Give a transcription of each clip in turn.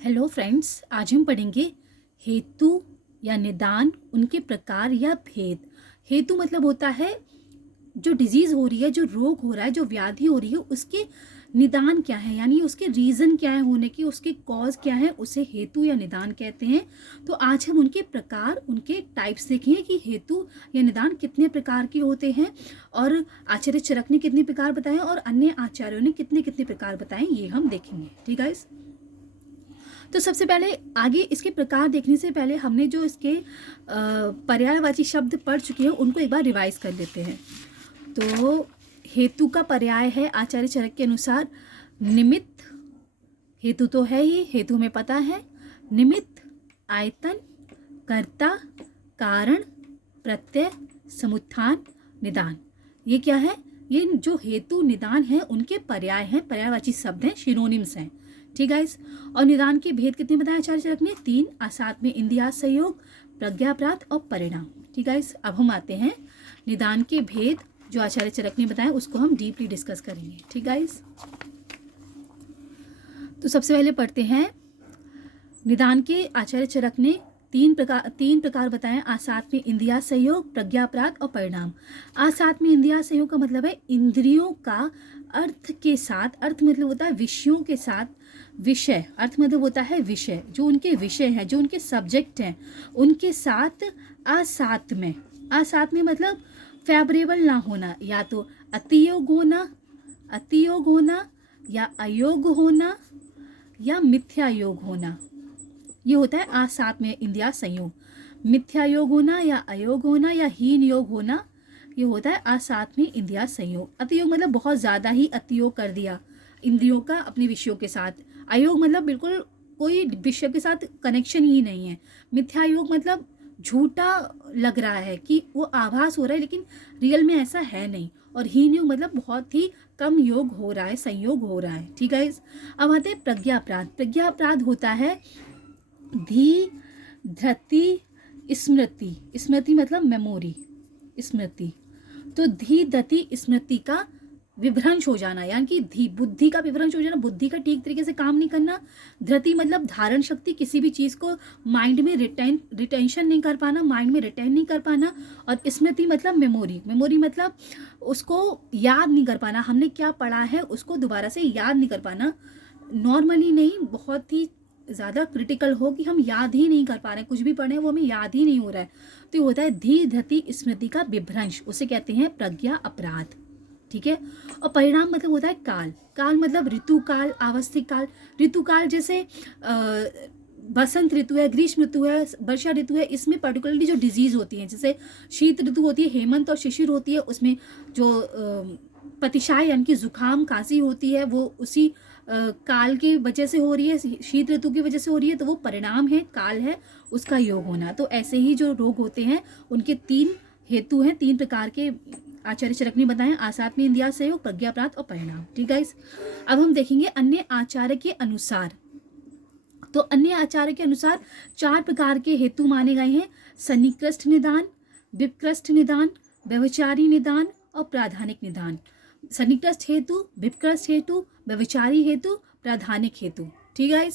Hello friends, आज हम पढ़ेंगे हेतु या निदान, उनके प्रकार या भेद। हेतु मतलब होता है जो डिजीज़ हो रही है, जो रोग हो रहा है, जो व्याधि हो रही है, उसके निदान क्या है, यानी उसके रीज़न क्या है होने की, उसके कॉज क्या है, उसे हेतु या निदान कहते हैं। तो आज हम उनके प्रकार, उनके टाइप्स देखेंगे कि हेतु या निदान कितने प्रकार के होते हैं और आचार्य चरक ने कितने प्रकार बताए और अन्य आचार्यों ने कितने कितने प्रकार बताए, ये हम देखेंगे। ठीक है। तो सबसे पहले आगे इसके प्रकार देखने से पहले हमने जो इसके पर्यायवाची शब्द पढ़ चुके हैं उनको एक बार रिवाइज कर लेते हैं। तो हेतु का पर्याय है आचार्य चरक के अनुसार निमित्त। हेतु तो है ही, हेतु हमें पता है। निमित्त, आयतन, कर्ता, कारण, प्रत्यय, समुत्थान, निदान। ये क्या है? ये जो हेतु निदान है उनके पर्याय हैं, पर्यायवाची शब्द हैं, शिरोनिम्स हैं। ठीक है। और निदान के भेद कितने बताए आचार्य चरक ने? 3, साथ में इंद्रियार्थ संयोग, प्रज्ञाप्रात और परिणाम। ठीक है। अब हम आते हैं निदान के भेद जो आचार्य चरक ने बताया, उसको हम डीपली डिस्कस करेंगे। ठीक है। तो सबसे पहले पढ़ते हैं निदान के आचार्य चरक ने तीन प्रकार बताए। आसात में इंद्रिया संयोग, प्रज्ञाप्रात और परिणाम। आसात में इंद्रिया संयोग का मतलब है इंद्रियों का अर्थ के साथ, अर्थ मतलब होता है विषयों के साथ, विषय अर्थ मतलब होता है विषय, जो उनके विषय हैं, जो उनके सब्जेक्ट हैं, उनके साथ आसात में। आसात में मतलब फेवरेबल ना होना, या तो अतियोग होना या अयोग होना या मिथ्या योग होना, ये होता है आसात में इंद्रिया संयोग। मिथ्या योग होना या अयोग होना या हीन योग होना, ये होता है आसात में इंद्रिया संयोग। अतियोग मतलब बहुत ज़्यादा ही अतियोग कर दिया इंद्रियों का अपने विषयों के साथ। अयोग मतलब बिल्कुल कोई विषय के साथ कनेक्शन ही नहीं है। मिथ्या योग मतलब झूठा लग रहा है कि वो आभास हो रहा है लेकिन रियल में ऐसा है नहीं। और हीन योग मतलब बहुत ही कम योग हो रहा है, संयोग हो रहा है। ठीक है। अब आते हैं प्रज्ञाप्रात। प्रज्ञाप्रात होता है धी, धृति, स्मृति। स्मृति मतलब मेमोरी, स्मृति। तो धी, धति, स्मृति का विभ्रंश हो जाना, यानी कि धी बुद्धि का विभ्रंश हो जाना, बुद्धि का ठीक तरीके से काम नहीं करना। धृति मतलब धारण शक्ति, किसी भी चीज़ को माइंड में रिटेंशन नहीं कर पाना, माइंड में रिटेन नहीं कर पाना। और स्मृति मतलब मेमोरी, मेमोरी मतलब उसको याद नहीं कर पाना, हमने क्या पढ़ा है उसको दोबारा से याद नहीं कर पाना। नॉर्मली नहीं, बहुत ही ज़्यादा क्रिटिकल हो कि हम याद ही नहीं कर पा रहे, कुछ भी पढ़े वो हमें याद ही नहीं हो रहा है। तो ये होता है धी, धति, स्मृति का विभ्रंश, उसे कहते हैं प्रज्ञा अपराध। ठीक है। और परिणाम मतलब होता है काल। काल मतलब ऋतु काल, आवस्थिक काल। ऋतु काल जैसे बसंत ऋतु है, ग्रीष्म ऋतु है, वर्षा ऋतु है, इसमें पर्टिकुलरली जो डिजीज होती है, जैसे शीत ऋतु होती है, हेमंत और शिशिर होती है, उसमें जो पतिशाय यानी कि जुकाम खांसी होती है वो उसी काल की वजह से हो रही है, शीत ऋतु की वजह से हो रही है, तो वो परिणाम है, काल है, उसका योग होना। तो ऐसे ही जो रोग होते हैं उनके 3 हेतु हैं, 3 प्रकार के आचार्य चरक ने बताए। आसात में इंद्रिया संयोग, प्रज्ञाप्रात और परिणाम। ठीक है। अब हम देखेंगे अन्य आचार्य के अनुसार। तो अन्य आचार्य के अनुसार 4 प्रकार के हेतु माने गए हैं: सन्निकृष्ट निदान, विप्रकृष्ट निदान, व्यभिचारी निदान और प्राधानिक निदान। सन्निकृष्ट हेतु, विप्रकृष्ट हेतु, व्यभिचारी हेतु, प्राधानिक हेतु। ठीक है।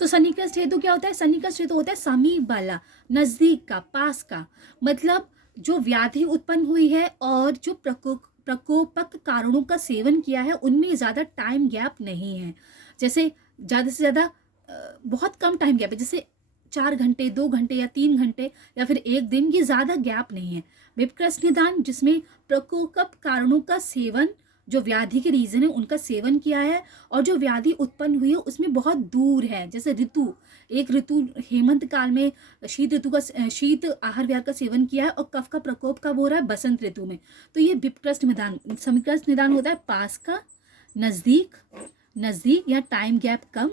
तो सन्निकृष्ट हेतु क्या होता है? सन्निकृष्ट हेतु होता है समीप वाला, नजदीक का, पास का। मतलब जो व्याधि उत्पन्न हुई है और जो प्रकोपक कारणों का सेवन किया है उनमें ज़्यादा टाइम गैप नहीं है। जैसे ज़्यादा से ज़्यादा बहुत कम टाइम गैप है, जैसे 4 घंटे, 2 घंटे या 3 घंटे या फिर 1 दिन, ये ज़्यादा गैप नहीं है। विप्रकृष्ट निदान जिसमें प्रकोपक कारणों का सेवन, जो व्याधि के रीजन है उनका सेवन किया है और जो व्याधि उत्पन्न हुई है उसमें बहुत दूर है। जैसे ऋतु, एक ऋतु हेमंत काल में शीत ऋतु का शीत आहार विहार का सेवन किया है और कफ का प्रकोप कब हो रहा है? बसंत ऋतु में। तो ये विप्रकृष्ट निदान। समीकृष्ट निदान होता है पास का, नजदीक, नजदीक या टाइम गैप कम,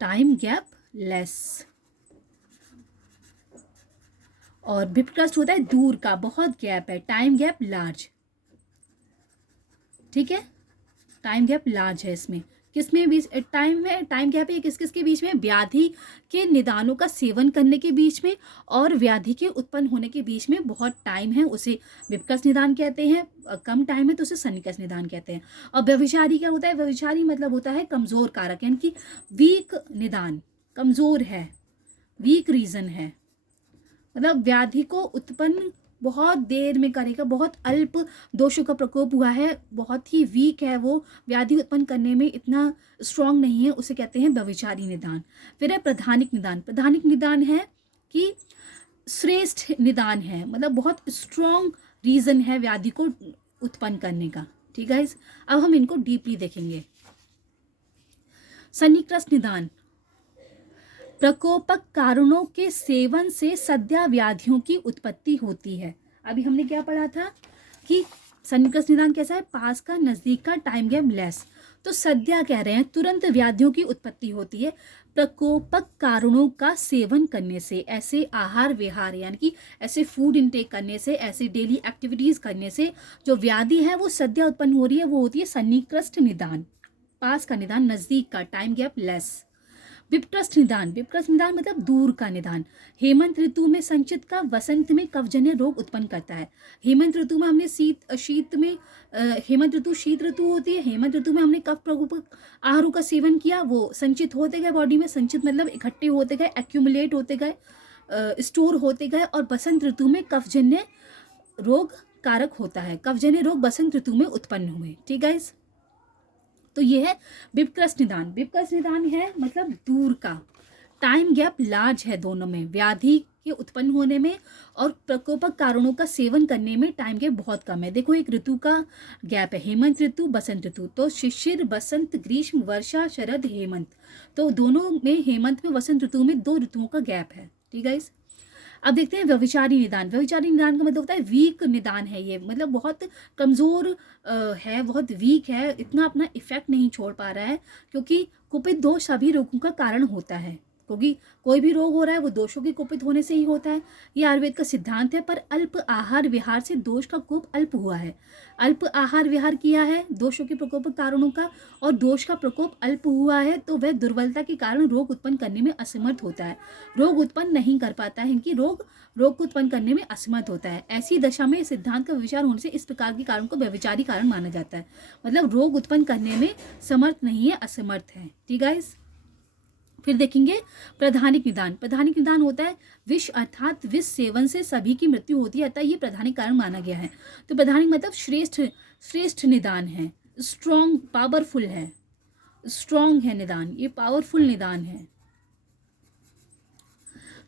टाइम गैप लेस। और विप्रकृष्ट होता है दूर का, बहुत गैप है, टाइम गैप लार्ज। ठीक है, टाइम गैप लार्ज है इसमें। किस में बीच टाइम में, टाइम गैप है किस किस के बीच में, व्याधि के निदानों का सेवन करने के बीच में और व्याधि के उत्पन्न होने के बीच में बहुत टाइम है, उसे विपकस निदान कहते हैं। कम टाइम है तो उसे सन्निकस निदान कहते हैं। और व्यभिचारी क्या होता है, व्यभिचारी मतलब होता है कमजोर कारक, यानी कि वीक निदान, कमजोर है, वीक रीजन है, मतलब व्याधि को उत्पन्न बहुत देर में करेगा, बहुत अल्प दोषों का प्रकोप हुआ है, बहुत ही वीक है वो, व्याधि उत्पन्न करने में इतना स्ट्रांग नहीं है, उसे कहते हैं व्यभिचारी निदान। फिर है प्रधानिक निदान। प्रधानिक निदान है कि श्रेष्ठ निदान है, मतलब बहुत स्ट्रांग रीजन है व्याधि को उत्पन्न करने का। ठीक है, अब हम इनको डीपली देखेंगे। सन्निकृष्ट निदान, प्रकोपक कारणों के सेवन से सद्या व्याधियों की उत्पत्ति होती है। अभी हमने क्या पढ़ा था कि सन्निकृष्ट निदान कैसा है, पास का, नजदीक का, टाइम गैप लेस। तो सद्या कह रहे हैं तुरंत व्याधियों की उत्पत्ति होती है प्रकोपक कारणों का सेवन करने से, ऐसे आहार विहार यानी कि ऐसे फूड इनटेक करने से, ऐसे डेली एक्टिविटीज करने से जो व्याधि है वो सद्या उत्पन्न हो रही है, वो होती है सन्निकृष्ट निदान, पास का निदान, नजदीक का, टाइम गैप लेस। विपकृष्ट निदान, विपकृष्ट निदान मतलब दूर का निदान, हेमंत ऋतु में संचित का वसंत में कफजन्य रोग उत्पन्न करता है। हेमंत ऋतु में हमने शीत में हेमंत ऋतु शीत ऋतु होती है, हेमंत ऋतु में हमने कफ प्रकोपक आहारों का सेवन किया, वो संचित होते गए बॉडी में, संचित मतलब इकट्ठे होते गए, एक्यूमुलेट होते गए, स्टोर होते गए, और बसंत ऋतु में कफजन्य रोग कारक होता है, कफजन्य रोग बसंत ऋतु में उत्पन्न हुए। ठीक है, तो ये है विपकृष्ट निदान। विपकृष्ट निदान है मतलब दूर का, टाइम गैप लार्ज है दोनों में, व्याधि के उत्पन्न होने में और प्रकोपक कारणों का सेवन करने में टाइम गैप बहुत कम है। देखो एक ऋतु का गैप है, हेमंत ऋतु, बसंत ऋतु, तो शिशिर, बसंत, ग्रीष्म, वर्षा, शरद, हेमंत, तो दोनों में, हेमंत में, वसंत ऋतु में 2 ऋतुओं का गैप है। ठीक है, अब देखते हैं व्यभिचारी निदान। व्यभिचारी निदान का मतलब होता है वीक निदान है, ये मतलब बहुत कमज़ोर है, बहुत वीक है, इतना अपना इफेक्ट नहीं छोड़ पा रहा है, क्योंकि कुपित दोष सभी रोगों का कारण होता है, क्योंकि कोई भी रोग हो रहा है वो दोषों के कुपित होने से ही होता है, ये आयुर्वेद का सिद्धांत है। पर अल्प आहार विहार से दोष का कोप अल्प हुआ है, अल्प आहार विहार किया है दोषों के प्रकोप कारणों का, और दोष का प्रकोप अल्प हुआ है, तो वह दुर्बलता के कारण रोग उत्पन्न करने में असमर्थ होता है, रोग उत्पन्न नहीं कर पाता है, कि रोग को उत्पन्न करने में असमर्थ होता है। ऐसी दशा में सिद्धांत का विचार होने से इस प्रकार के कारण को व्यभिचारी कारण माना जाता है, मतलब रोग उत्पन्न करने में समर्थ नहीं है, असमर्थ है। ठीक है, फिर देखेंगे प्रधानिक निदान। प्रधानिक निदान होता है विष अर्थात विष सेवन से सभी की मृत्यु होती है, अतः ये प्रधानिक कारण माना गया है। तो प्रधानिक मतलब श्रेष्ठ निदान है, स्ट्रॉन्ग, पावरफुल है, स्ट्रॉन्ग है निदान, ये पावरफुल निदान है।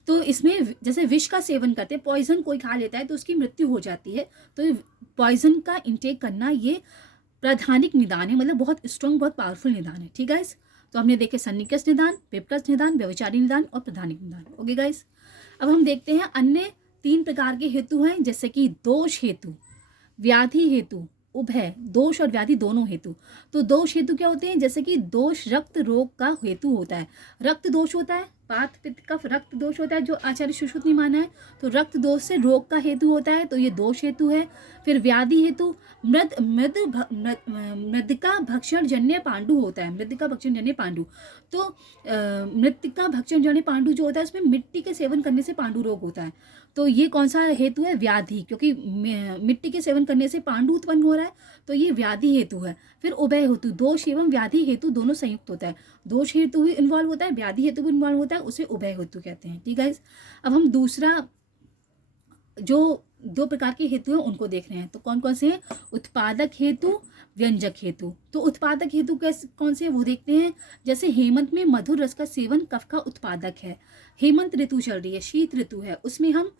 तो इसमें जैसे विष का सेवन करते हैं, पॉइजन कोई खा लेता है तो उसकी मृत्यु हो जाती है, तो पॉइजन का इंटेक करना ये प्रधानिक निदान है, मतलब बहुत स्ट्रॉन्ग, बहुत पावरफुल निदान है। ठीक है, तो हमने देखे सन्निकृष्ट निदान, विपकृष्ट निदान, व्यभिचारी निदान और प्रधानिक निदान। ओके गाइस, अब हम देखते हैं अन्य 3 प्रकार के हेतु हैं, जैसे कि दोष हेतु, व्याधि हेतु, उभय, दोष और व्याधि दोनों हेतु। तो दोष हेतु क्या होते हैं, जैसे कि दोष रक्त रोग का हेतु होता है, रक्त दोष होता है, वात पित्त कफ रक्त दोष होता है जो आचार्य सुश्रुत ने माना है, तो रक्त दोष से रोग का हेतु होता है, तो ये दोष हेतु है। फिर व्याधि हेतु मृतिका भक्षण जन्य पांडु होता है, मृतिका भक्षण जन्य पांडु, तो मृतिका भक्षण जन्य पांडु जो होता है उसमें मिट्टी के सेवन करने से पांडु रोग होता है, तो ये कौन सा हेतु है, व्याधि, क्योंकि मिट्टी के सेवन करने से पांडु उत्पन्न हो रहा है, तो ये व्याधि हेतु है। फिर उभय हेतु, दोष एवं व्याधि हेतु दोनों संयुक्त होता है, दोष हेतु भी इन्वॉल्व होता है, व्याधि हेतु भी इन्वॉल्व होता है, उसे उभय हेतु कहते हैं। ठीक है, अब हम दूसरा जो 2 प्रकार के हेतु हैं उनको देख रहे हैं, तो कौन कौन से हैं, उत्पादक हेतु, व्यंजक हेतु। तो उत्पादक हेतु कैसे कौन से, वो देखते हैं। जैसे हेमंत में मधुर रस का सेवन कफ का उत्पादक है, हेमंत ऋतु चल रही है, शीत ऋतु है, उसमें हम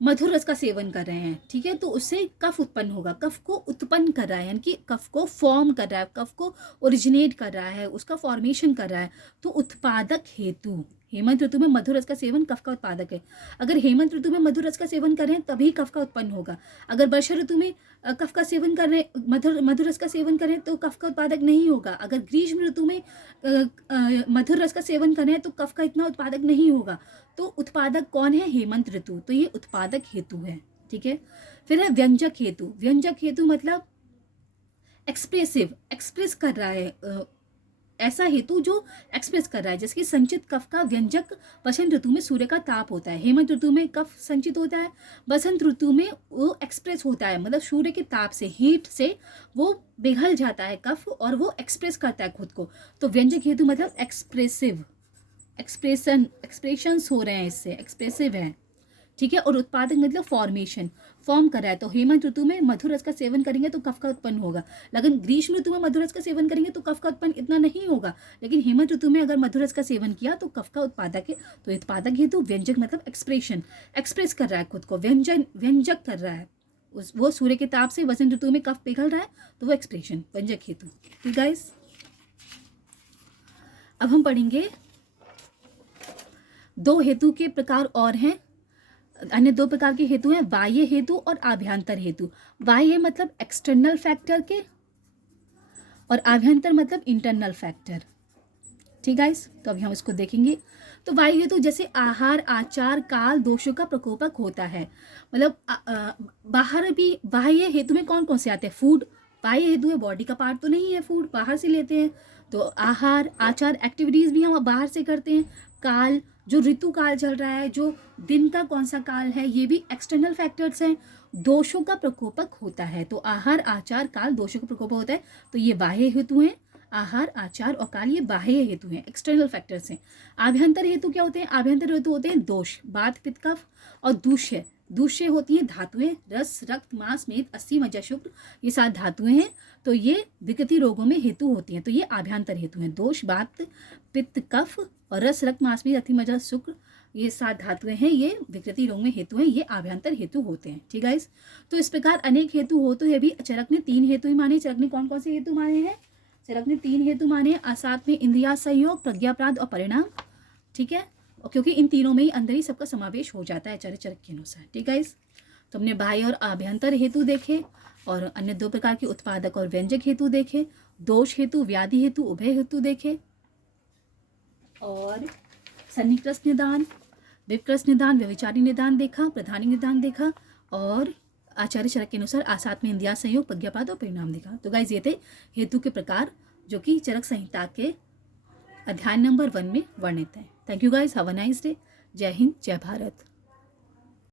मधुर रस का सेवन कर रहे हैं, ठीक है, तो उससे कफ उत्पन्न होगा, कफ को उत्पन्न कर रहा है, यानी कि कफ को फॉर्म कर रहा है, कफ को ओरिजिनेट कर रहा है, उसका फॉर्मेशन कर रहा है, तो उत्पादक हेतु। हेमंत ऋतु में मधुर रस का सेवन कफ का उत्पादक है, अगर हेमंत ऋतु में मधुर रस का सेवन करें तभी कफ का उत्पन्न होगा, अगर वर्षा ऋतु में कफ का सेवन कर रहे, मधुर रस का सेवन करें तो कफ का उत्पादक नहीं होगा, अगर ग्रीष्म ऋतु में मधुर रस का सेवन करें तो कफ का इतना उत्पादक नहीं होगा, तो उत्पादक कौन है, हेमंत ऋतु, तो ये उत्पादक हेतु है। ठीक है, फिर है व्यंजक हेतु। व्यंजक हेतु मतलब एक्सप्रेसिव, एक्सप्रेस कर रहा है, ऐसा हेतु जो एक्सप्रेस कर रहा है, जैसे कि संचित कफ का व्यंजक वसंत ऋतु में सूर्य का ताप होता है, हेमंत ऋतु में कफ संचित होता है, बसंत ऋतु में वो एक्सप्रेस होता है, मतलब सूर्य के ताप से, हीट से वो पिघल जाता है कफ और वो एक्सप्रेस करता है खुद को। तो व्यंजक हेतु मतलब एक्सप्रेसिव, एक्सप्रेशंस हो रहे हैं, इससे एक्सप्रेसिव है, ठीक है। और उत्पादक मतलब फॉर्मेशन, फॉर्म कर रहा है। तो हेमंत ऋतु में मधुर रस का सेवन करेंगे तो कफ का उत्पन्न होगा, लेकिन ग्रीष्म ऋतु में मधुर रस का सेवन करेंगे तो कफ का उत्पन्न इतना नहीं होगा, लेकिन हेमंत ऋतु में अगर मधुर रस का सेवन किया तो कफ का उत्पादक है। तो उत्पादक हेतु व्यंजक मतलब एक्सप्रेशन, एक्सप्रेस कर रहा है खुद को, व्यंजक कर रहा है, वो सूर्य के ताप से वसंत ऋतु में कफ पिघल रहा है तो वो एक्सप्रेशन, व्यंजक हेतु। ठीक गाइस, अब हम पढ़ेंगे दो हेतु के प्रकार और हैं, अन्य दो प्रकार के हेतु हैं, बाह्य हेतु और आभ्यंतर हेतु। बाह्य मतलब एक्सटर्नल फैक्टर के और आभ्यंतर मतलब इंटरनल फैक्टर। ठीक गाइस, तो अभी हम इसको देखेंगे। तो बाह्य हेतु जैसे आहार, आचार, काल, दोषों का प्रकोपक होता है, मतलब बाहर भी बाह्य हेतु में कौन कौन से आते हैं, फूड बाह्य हेतु है, बॉडी का पार्ट तो नहीं है, फूड बाहर से लेते हैं। तो आहार, आचार, एक्टिविटीज भी हम बाहर से करते हैं। काल, जो ऋतु काल चल रहा है, जो दिन का कौन सा काल है, ये भी एक्सटर्नल फैक्टर्स हैं। दोषों का प्रकोपक होता है, तो आहार, आचार, काल दोषों का प्रकोपक होता है, तो ये बाह्य हेतु हैं। आहार, आचार और काल ये बाह्य हेतु हैं, एक्सटर्नल फैक्टर्स हैं। आभ्यंतर हेतु क्या होते हैं, आभ्यंतर हेतु होते हैं दोष, वात, पित्त, कफ और दूष्य। दूष्य होती हैं धातुएं, रस, रक्त, मांस, मेद, अस्थि, मज्जा, शुक्र, ये 7 धातुएं हैं। तो ये विकृति रोगों में हेतु होती हैं, तो ये आभ्यंतर हेतु हैं। दोष, वात, पित्त, कफ और रस, रक्त, मांस, मेद, अस्थि, मज्जा, शुक्र, ये 7 धातुएं हैं, ये विकृति रोग में हेतु हैं, ये आभ्यंतर हेतु होते हैं। ठीक है, तो इस प्रकार अनेक हेतु होते हैं भी। चरक ने 3 हेतु ही माने। चरक ने कौन कौन से हेतु माने हैं, चरक ने 3 हेतु माने, साथ में इंद्रिया संयोग, प्रज्ञापराध और परिणाम। ठीक है, और क्योंकि इन तीनों में ही अंदर ही सबका समावेश हो जाता है चरक के अनुसार। ठीक है, तो हमने बाह्य और आभ्यंतर हेतु देखे और अन्य 2 प्रकार के उत्पादक और व्यंजक हेतु देखे, दोष हेतु, व्याधि हेतु, उभय हेतु देखे, और सन्निकृष्ट निदान, विकृष्ट निदान, व्यभिचारी निदान देखा, प्रधानी निदान देखा, और आचार्य चरक के अनुसार आसात में इंद्रिया संयोग, प्रज्ञापाद और परिणाम देखा। तो गाइस, ये थे हेतु के प्रकार जो कि चरक संहिता के अध्याय नंबर 1 में वर्णित है। Thank you guys, have a nice day. जय हिंद, जय भारत।